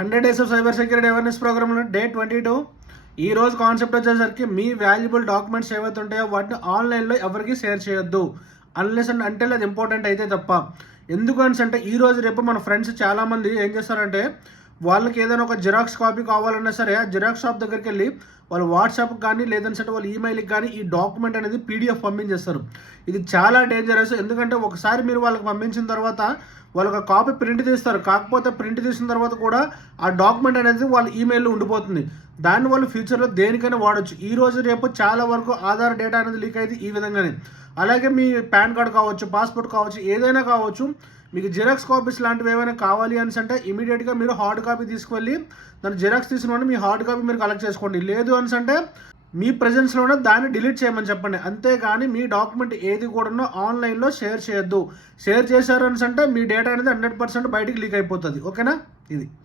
100 days of cyber security awareness ప్రోగ్రామ్లో day 22. ఈ రోజు కాన్సెప్ట్ వచ్చేసరికి మీ వాల్యుబుల్ డాక్యుమెంట్స్ ఏవైతే ఉంటాయో వాటిని ఆన్లైన్లో ఎవరికి షేర్ చేయొద్దు అన్లెస్ అండ్ అంటే అది ఇంపార్టెంట్ అయితే తప్ప. ఎందుకు అంటే ఈ రోజు రేపు మన ఫ్రెండ్స్ చాలామంది ఏం చేస్తారంటే వాళ్ళకి ఏదైనా ఒక జిరాక్స్ కాపీ కావాలన్నా సరే ఆ జిరాక్స్ షాప్ దగ్గరికి వెళ్ళి వాళ్ళు వాట్సాప్కి కానీ లేదంటే వాళ్ళ ఈమెయిల్కి కానీ ఈ డాక్యుమెంట్ అనేది పీడిఎఫ్ పంపించేస్తారు. ఇది చాలా డేంజరస్. ఎందుకంటే ఒకసారి మీరు వాళ్ళకి పంపించిన తర్వాత వాళ్ళకి కాపీ ప్రింట్ తీస్తారు. కాకపోతే ప్రింట్ తీసిన తర్వాత కూడా ఆ డాక్యుమెంట్ అనేది వాళ్ళ ఈమెయిల్లో ఉండిపోతుంది. దాన్ని వాళ్ళు ఫ్యూచర్లో దేనికైనా వాడచ్చు. ఈ రోజు రేపు చాలా వరకు ఆధార్ డేటా అనేది లీక్ అయితే ఈ విధంగానే. అలాగే మీ పాన్ కార్డ్ కావచ్చు, పాస్పోర్ట్ కావచ్చు, ఏదైనా కావచ్చు, మీకు జిరాక్స్ కాపీస్ లాంటివి ఏమైనా కావాలి అని అంటే ఇమీడియట్గా మీరు హార్డ్ కాపీ తీసుకువెళ్ళి దాన్ని జిరాక్స్ తీసుకుని మీ హార్డ్ కాపీ మీరు కలెక్ట్ చేసుకోండి. లేదు అని అంటే మీ ప్రెజెన్స్లోనే దాన్ని డిలీట్ చేయమని చెప్పండి. అంతేగాని మీ డాక్యుమెంట్ ఏది కూడా ఆన్లైన్లో షేర్ చేయొద్దు. షేర్ చేశారు అని అంటే మీ డేటా అనేది 100% బయటికి లీక్ అయిపోతుంది. ఓకేనా? ఇది